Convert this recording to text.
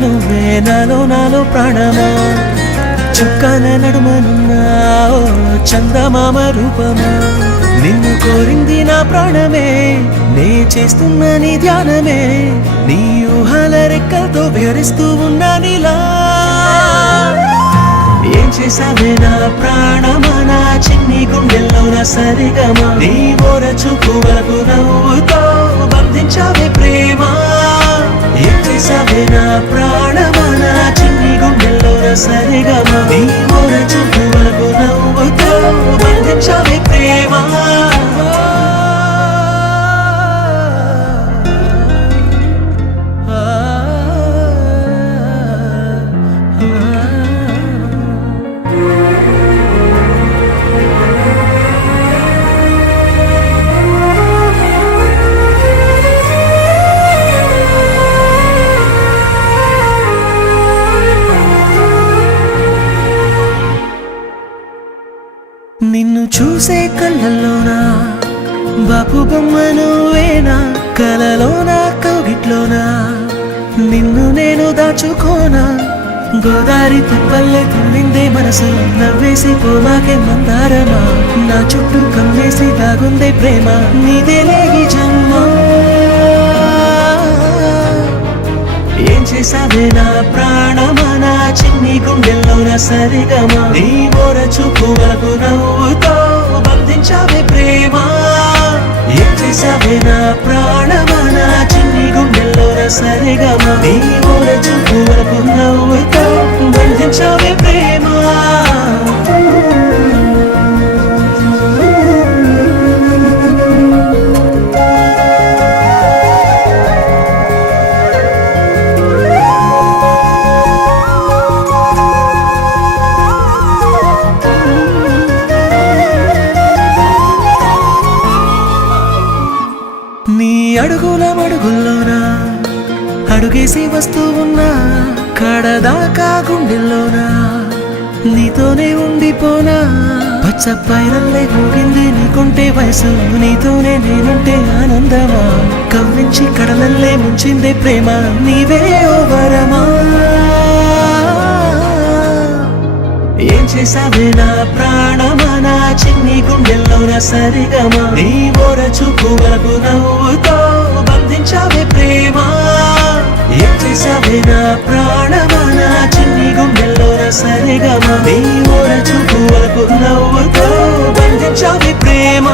నువ్వే నాలో నాలో ప్రాణమా చుక్కన నడుమనున్నా ఓ చందమామ రూపమా నిన్ను కోరింది నా ప్రాణమే నే చేస్తున్న నీ ధ్యానమే నీ ఊహల రెక్కలతో విహరిస్తూ ఉన్నా నీలా ఏం చేసావే నా ప్రాణమా నా చిన్ని గుండెల్లో నా సరిగమా నీ మోర చూపు వరకు నవ్వుతో బంధించావే ప్రేమ ఏం చేసావే నా ప్రాణమా నా చిన్ని గుండెల్లో నా సరిగమా నీ మోర చూపు వరకు నవ్వుతో బంధించావే ప్రేమ నిన్ను చూసే కళ్ళల్లోనా బాపు బొమ్మ నువ్వేనా కలలోనా కౌగిట్లోనా నిన్ను నేను దాచుకోనా గోదారి తిప్పల్లే తుల్లిందే మనసు నవ్వేసి పోమాకే మందారమా నా చుట్టూ కమ్మేసి దాగుందే ప్రేమ నీదేలే ఈ జన్మ ఏం చేసావే నా ప్రాణమా నా చిన్ని గుండెల్లో నా సరిగమా నీ మోర చూపు వరకు నవ్వుతో బంధించావే ప్రేమ ఏం చేసావే నా ప్రాణమా నా చిన్ని గుండెల్లో నా సరిగమా నీ మోర చూపు వరకు నవ్వుతో బంధించావే ప్రేమ నీ అడుగుల మడుగుల్లోనా అడుగేసి వస్తూ ఉన్నా కడదాకా గుండెల్లోనా నీతోనే ఉండిపోనా పచ్చ పైరల్లే ఊగింది నీకుంటే వయసు నీతోనే నేనుంటే ఆనందమా కవ్వించి కడలల్లే ముంచిందే ప్రేమ నీవే ఓ వరమా ఏం చేసావే నా ప్రాణమా నా చిన్ని గుండెల్లో నా సరిగమా నీ మోర చూపు వరకు నవ్వుతో బంధించావే ప్రేమ ఏం చేసావే నా ప్రాణమా నా చిన్ని గుండెల్లో నా సరిగమా నీ మోర చూపు వరకు నవ్వుతో బంధించావే ప్రేమ